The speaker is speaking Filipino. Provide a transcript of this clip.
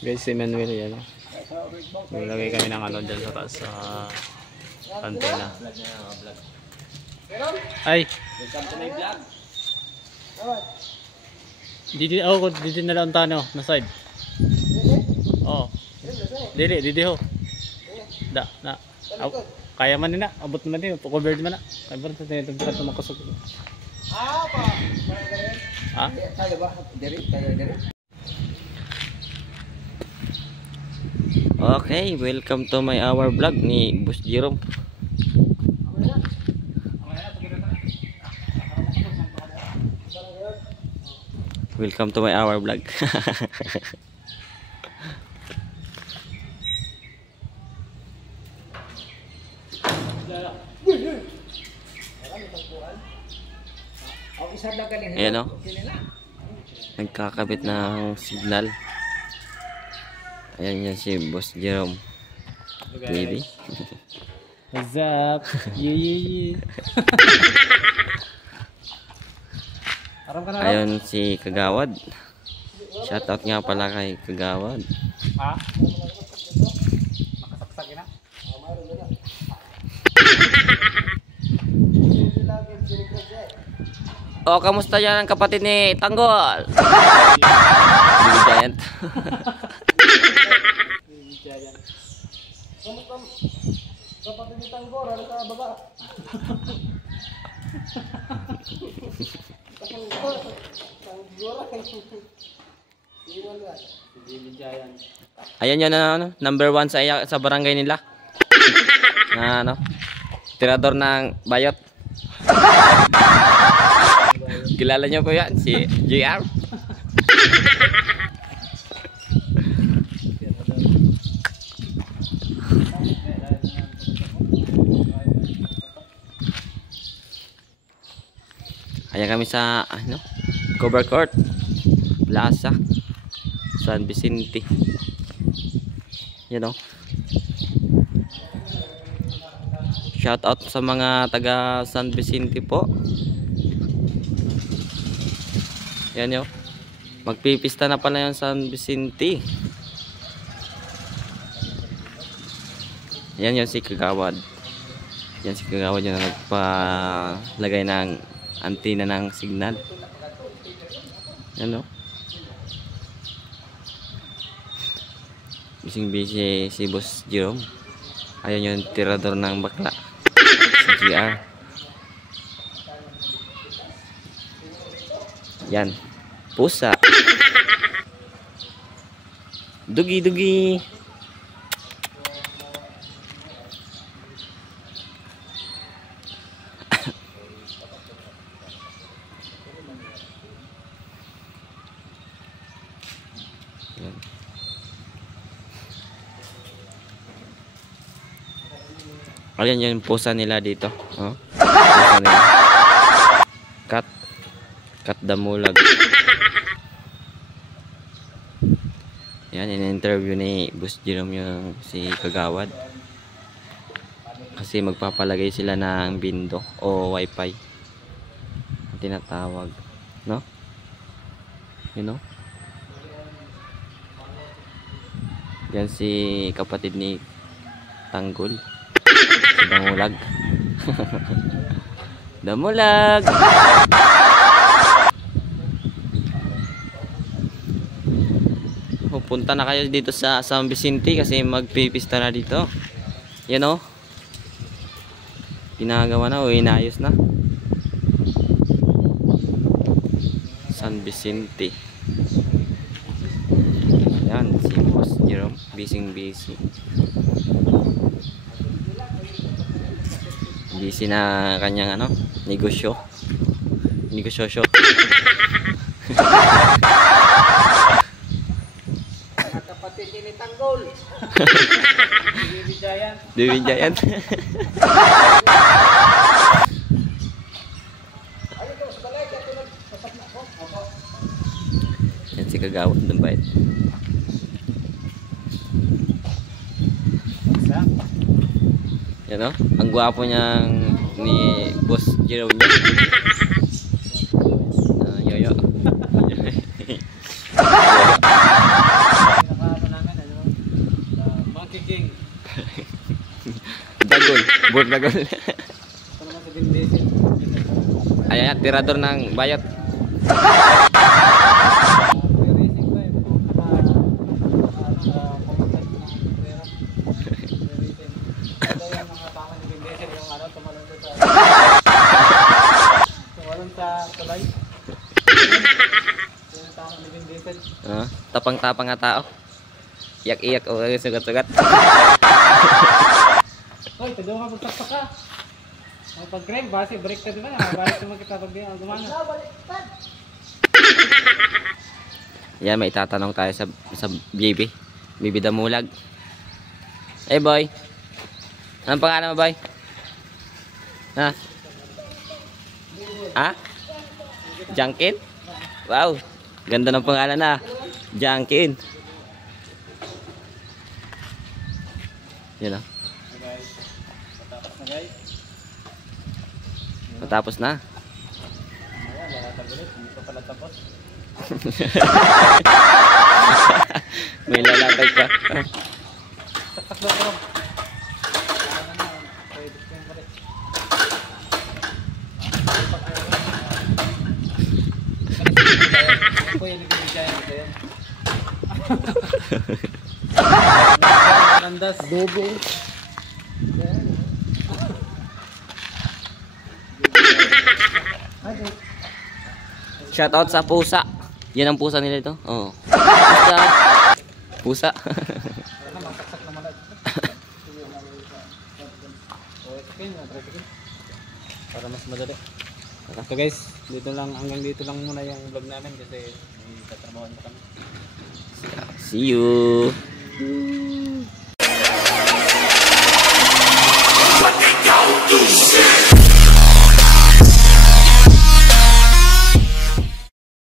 Guys, si Manuel yan. Nilagay kami ng ano dyan sa taas sa antena. Ay! Didi ako, didi na lang tano na side. Oo. Didi ho. Da, na. Kaya man na, abot naman din, covered man na. Kaya ba ito na makasok. Ha? Kaya ba? Diri. Okay, welcome to my our vlog ni Boss Jerome. Welcome to my our vlog. Ayan o, nagkakabit ng signal. Ayan yan si Boss Jerome TV. What's up? Yeah. Ayun si Kagawad. Shoutout nga pala kay Kagawad. Ha? Makasaksak na? Oh, kamusta yan ang kapatid ni Tanggol? Baby Giant. Baby Giant. Kamusta kapatid ni Tanggol? Ano ka baba? Ayan yun ano, number 1 sa barangay nila. Na ano, tirador ng bayot. Kilala niyo po yan, si JR. Ayan kami sa ano, Cover Court Plaza San Vicente. Yan o. Shout out sa mga taga San Vicente po. Yan yo. Magpipista na pala yung San Vicente. Yan yung si Kagawad. Yan si Kagawad yung nagpalagay ng antena ng signal. Yan o. Busy si Boss Jerome. Ayan yung tirador ng bakla. Si GR. Yan. Pusa. Dugi. Yan. Ayan yung pusa nila dito. Oh. Pusa nila. Kat damulag. Yan, in-interview ni Boss Jerome yung si Kagawad. Kasi magpapalagay sila ng bindo o wifi. Tinatawag. No? You know? Yan si kapatid ni Tanggol. Si Damulag. Damulag! Punta na kayo dito sa San Vicente kasi magpipista na dito. Yan o. Ginagawa na o inayos na. San Vicente. Yan si Boss Jerome. Busy. Busy na kanyang ano, negosyo. Ni Tanggol. Baby Giant. Yan si Kagawad ng bait. Yan o, ang gwapo niyang ni Boss Jerome niya. Yoyo. Burdagol. Ito naman sa Vindesin. Ayan, tirador ng bayot. May racing ba eh. Pumunta ng pera. May racing. Ito yung mga tama ni Vindesin. Yung tumalon doon sa... Tumalon sa tulay. Yung tama ni Vindesin. Tapang-tapang nga tao. Iyak-iyak o sugat-sugat. Hoy, tado nga pagsaksak ka. Ang pag-crime, base, break ka diba? Balik naman kita pag gumana. Yan, may itatanong tayo sa BB. BB Damulag. Hey boy. Anong pangalan mo boy? Ha? Ha? Junkin? Wow. Ganda ng pangalan na. Junkin. Yan o. Patapos na guys. Matapos na. Ayan, lalatagulit. Hindi pa pala tapos. May lalatag pa. Saksak daw ko. Kailangan na. Pwede ko yung balik. Ako yung nag-ibigyan ko yan. Landas. Bobo. Shout out sa pusa. Yan ang pusa nila ito. Oo. Pusa. Pusa. Masaksak naman na. Para mas madali. So guys, dito lang hanggang dito lang muna yung vlog namin kasi may tatrabaho na kami. See you.